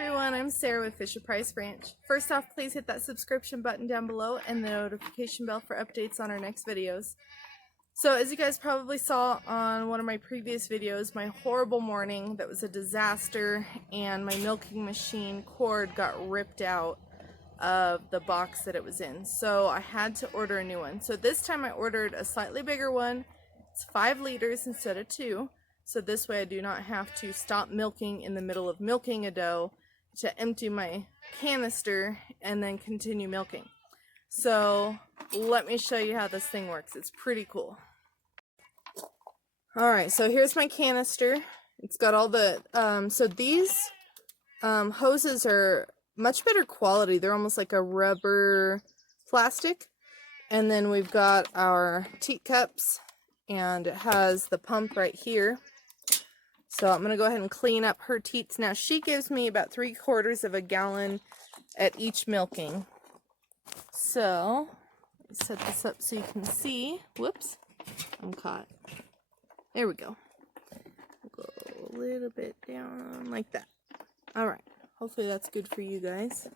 everyone, I'm Sarah with Fisher-Price Ranch. First off, please hit that subscription button down below and the notification bell for updates on our next videos. So as you guys probably saw on one of my previous videos, my horrible morning that was a disaster, and my milking machine cord got ripped out of the box that it was in. So I had to order a new one. So this time I ordered a slightly bigger one. It's 5 liters instead of 2. So this way I do not have to stop milking in the middle of milking a doe to empty my canister and then continue milking. So let me show you how this thing works. It's pretty cool. Alright, so here's my canister. It's got all the, so these hoses are much better quality. They're almost like a rubber plastic. And then we've got our teat cups, and it has the pump right here. So I'm going to go ahead and clean up her teats. Now she gives me about 3/4 of a gallon at each milking. So, set this up so you can see. Whoops, I'm caught. There we go. We'll go a little bit down like that. Alright, hopefully that's good for you guys.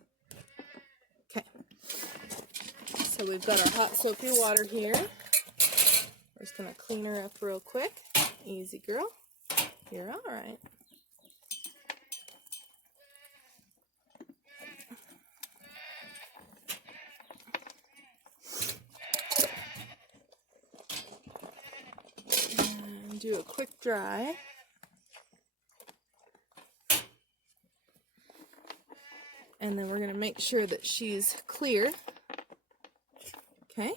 Okay, so we've got our hot soapy water here. We're just going to clean her up real quick. Easy girl. You're alright. And do a quick dry. And then we're going to make sure that she's clear. Okay.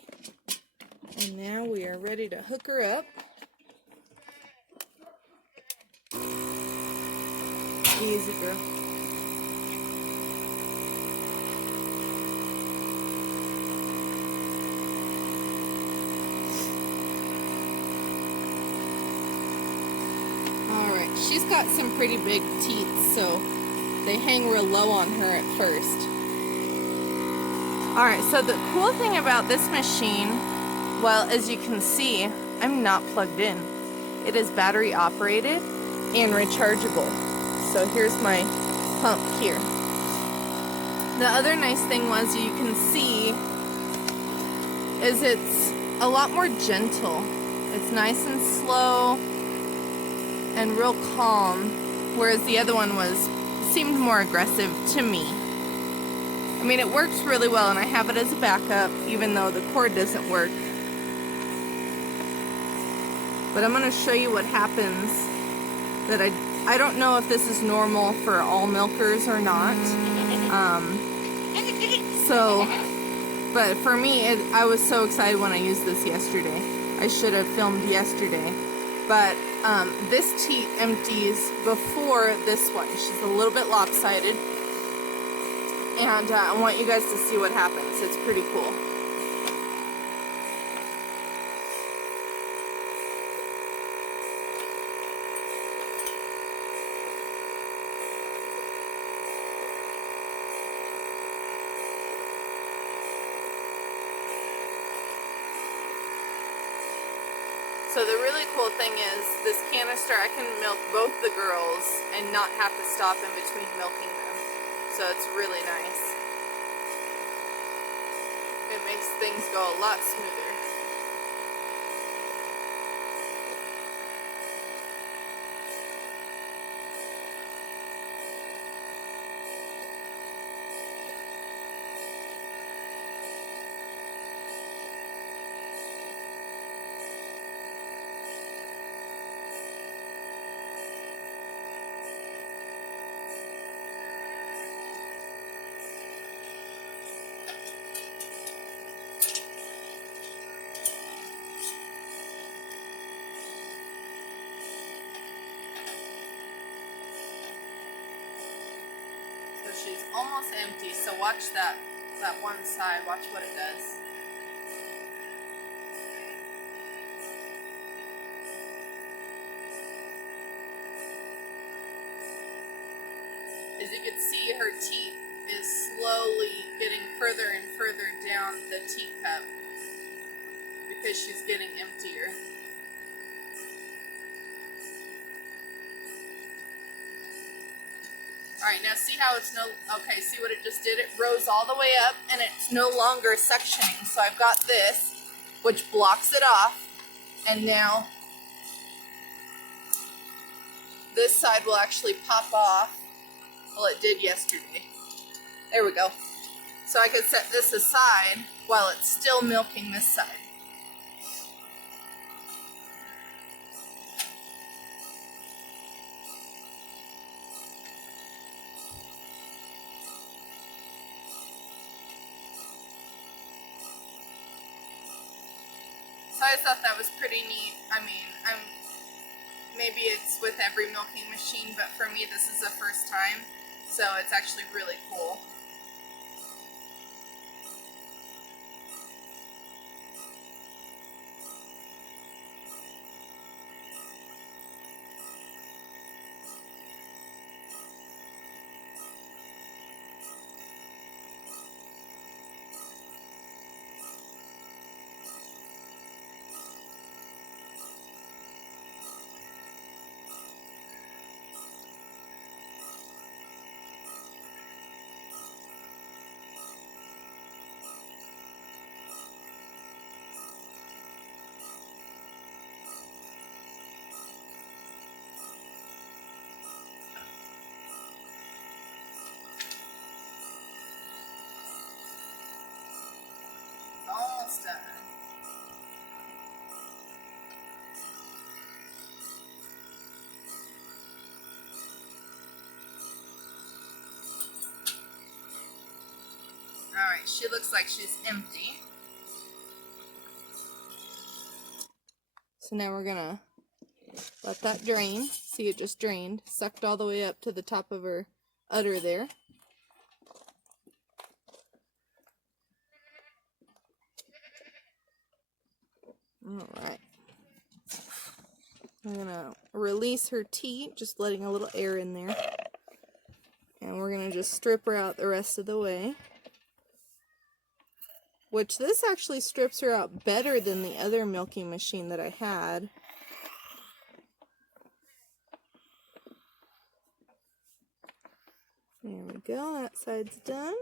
And now we are ready to hook her up. Easy girl. Alright, she's got some pretty big teeth, so they hang real low on her at first. Alright, so the cool thing about this machine, well, as you can see, I'm not plugged in. It is battery operated and rechargeable. So here's my pump here. The other nice thing was, you can see, is it's a lot more gentle. It's nice and slow and real calm, whereas the other one seemed more aggressive to me. I mean, it works really well, and I have it as a backup, even though the cord doesn't work. But I'm going to show you what happens. That I don't know if this is normal for all milkers or not. But for me, I was so excited when I used this yesterday. I should have filmed yesterday. But this teat empties before this one. She's a little bit lopsided. And I want you guys to see what happens. It's pretty cool. So the really cool thing is, this canister, I can milk both the girls and not have to stop in between milking them. So it's really nice. It makes things go a lot smoother. She's almost empty, so watch that one side, watch what it does. As you can see, her teat is slowly getting further and further down the teacup because she's getting emptier. Alright, now see how it's okay, see what it just did? It rose all the way up and it's no longer sectioning. So I've got this, which blocks it off, and now this side will actually pop off. Well, it did yesterday. There we go. So I could set this aside while it's still milking this side. So I thought that was pretty neat. I mean, maybe it's with every milking machine, but for me this is the first time, so it's actually really cool. Almost done. Alright, she looks like she's empty. So now we're gonna let that drain. See, it just drained. Sucked all the way up to the top of her udder there. Alright. I'm gonna release her teat, just letting a little air in there. And we're gonna just strip her out the rest of the way. Which this actually strips her out better than the other milking machine that I had. There we go, that side's done.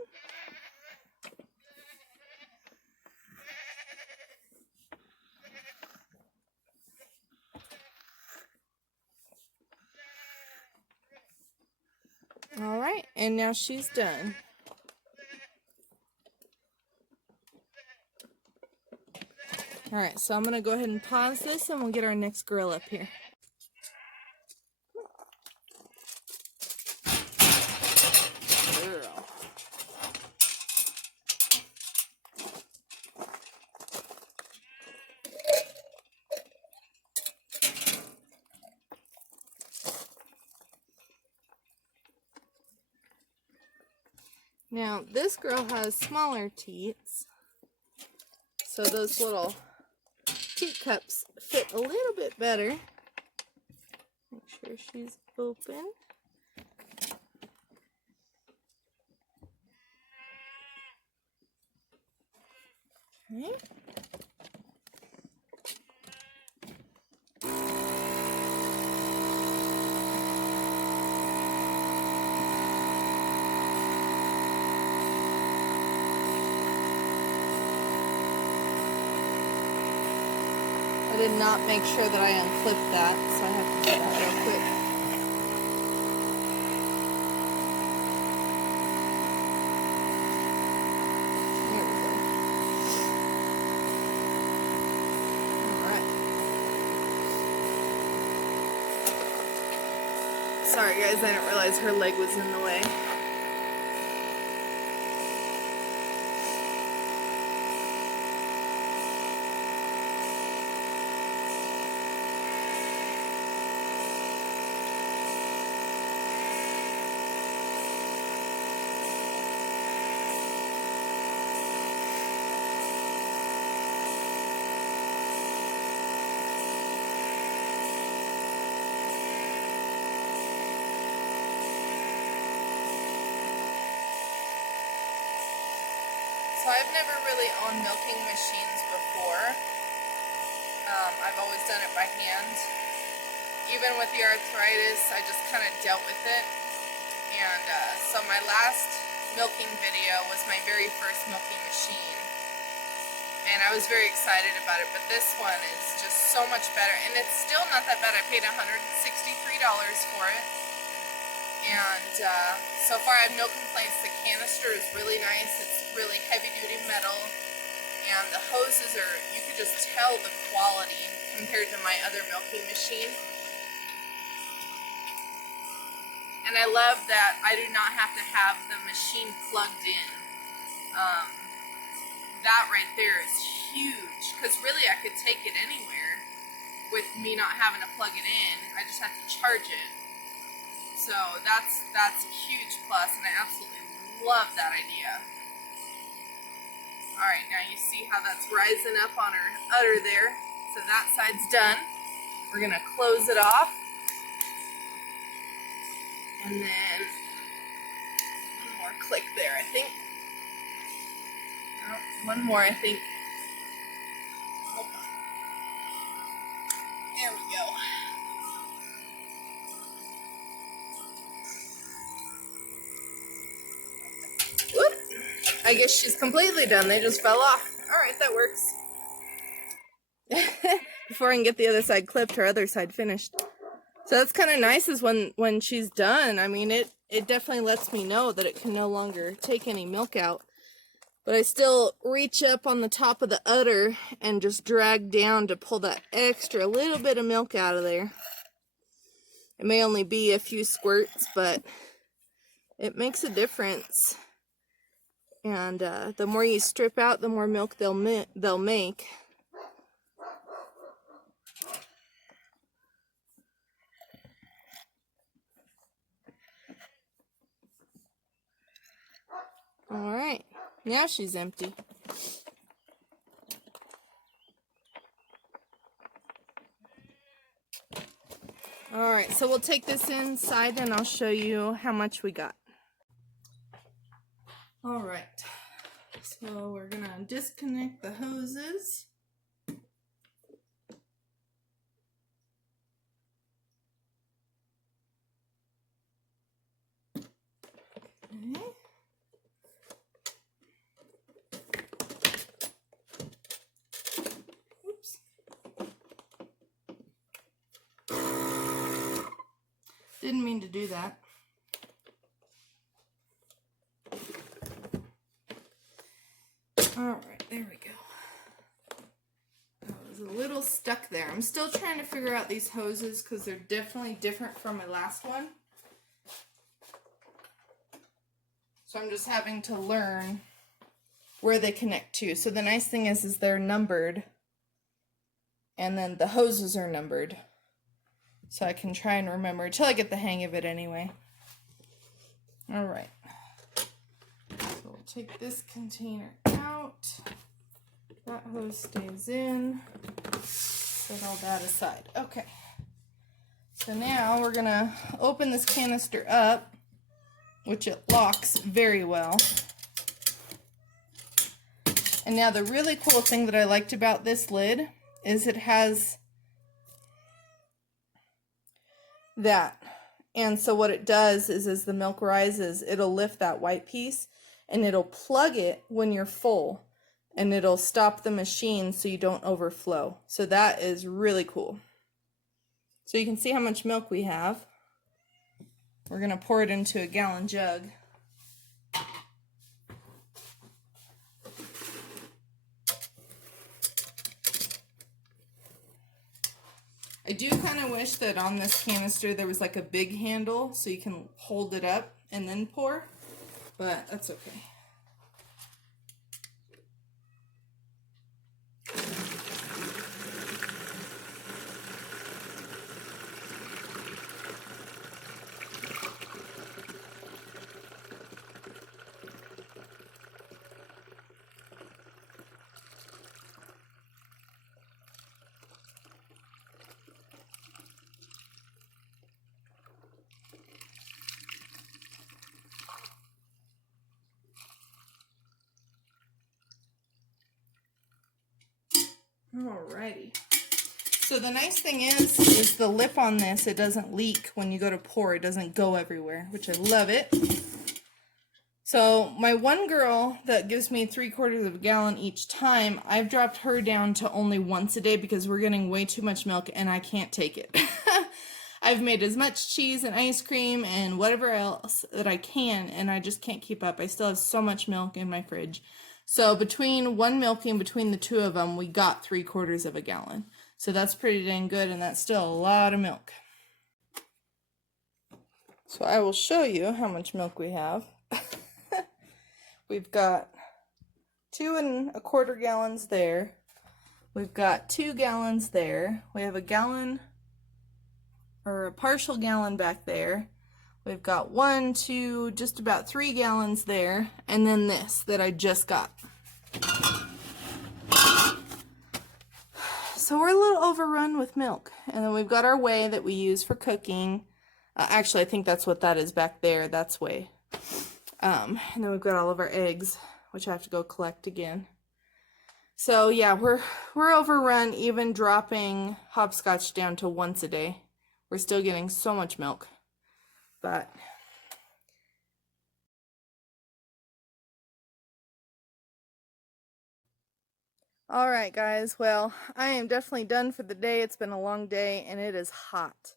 Alright, and now she's done. Alright, so I'm going to go ahead and pause this and we'll get our next girl up here. Girl. Now, this girl has smaller teats, so those little teat cups fit a little bit better. Make sure she's open. Okay. I did not make sure that I unclipped that, so I have to do that real quick. There we go. Alright. Sorry guys, I didn't realize her leg was in the way. So I've never really owned milking machines before. I've always done it by hand. Even with the arthritis, I just kind of dealt with it. And And so my last milking video was my very first milking machine, and I was very excited about it, but this one is just so much better, and it's still not that bad. I paid $163 for it, and so far I have no complaints. The canister is really nice. It's really heavy-duty metal, and the hoses are, you could just tell the quality compared to my other milking machine. And I love that I do not have to have the machine plugged in. That right there is huge, because really I could take it anywhere with me not having to plug it in. I just have to charge it. So that's a huge plus, and I absolutely love that idea. Alright, now you see how that's rising up on her udder there. So that side's done. We're going to close it off. And then one more click there, I think. Oh, one more, I think. Hold on. There we go. Whoop! I guess she's completely done. They just fell off. Alright, that works. Before I can get the other side clipped, her other side finished. So that's kind of nice, is when she's done, I mean, it definitely lets me know that it can no longer take any milk out. But I still reach up on the top of the udder and just drag down to pull that extra little bit of milk out of there. It may only be a few squirts, but it makes a difference. And the more you strip out, the more milk they'll make. Alright, now she's empty. Alright, so we'll take this inside and I'll show you how much we got. Alright, so we're going to disconnect the hoses. Okay. Didn't mean to do that. Alright, there we go. I was a little stuck there. I'm still trying to figure out these hoses because they're definitely different from my last one. So I'm just having to learn where they connect to. So the nice thing is they're numbered, and then the hoses are numbered. So I can try and remember until I get the hang of it anyway. Alright. So we'll take this container out. That hose stays in. Set all that aside. Okay. So now we're going to open this canister up, which it locks very well. And now the really cool thing that I liked about this lid is it has that. And so what it does is as the milk rises, it'll lift that white piece and it'll plug it when you're full, and it'll stop the machine so you don't overflow. So that is really cool. So you can see how much milk we have. We're going to pour it into a gallon jug. I do kind of wish that on this canister there was like a big handle so you can hold it up and then pour, but that's okay. Alrighty. So the nice thing is the lip on this, it doesn't leak when you go to pour. It doesn't go everywhere, which I love it. So my one girl that gives me 3/4 of a gallon each time, I've dropped her down to only once a day because we're getting way too much milk and I can't take it. I've made as much cheese and ice cream and whatever else that I can, and I just can't keep up. I still have so much milk in my fridge. So between one milking, between the two of them, we got 3/4 of a gallon. So that's pretty dang good, and that's still a lot of milk. So I will show you how much milk we have. We've got 2 1/4 gallons there. We've got 2 gallons there. We have a gallon or a partial gallon back there. We've got 1, 2, just about 3 gallons there, and then this that I just got. So we're a little overrun with milk. And then we've got our whey that we use for cooking. Actually, I think that's what that is back there. That's whey. And then we've got all of our eggs, which I have to go collect again. So yeah, we're overrun even dropping hopscotch down to once a day. We're still getting so much milk. But all right, guys. Well, I am definitely done for the day. It's been a long day and it is hot.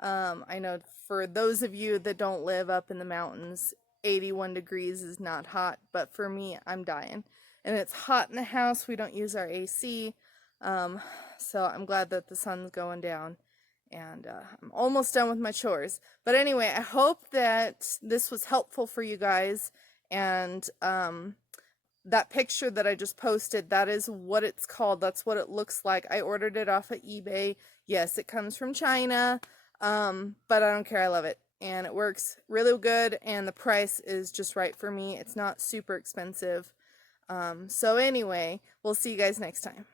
I know for those of you that don't live up in the mountains, 81 degrees is not hot, but for me, I'm dying. And it's hot in the house. We don't use our AC. So I'm glad that the sun's going down. And I'm almost done with my chores. But anyway, I hope that this was helpful for you guys. And that picture that I just posted, that is what it's called. That's what it looks like. I ordered it off of eBay. Yes, it comes from China. But I don't care. I love it. And it works really good. And the price is just right for me. It's not super expensive. So anyway, we'll see you guys next time.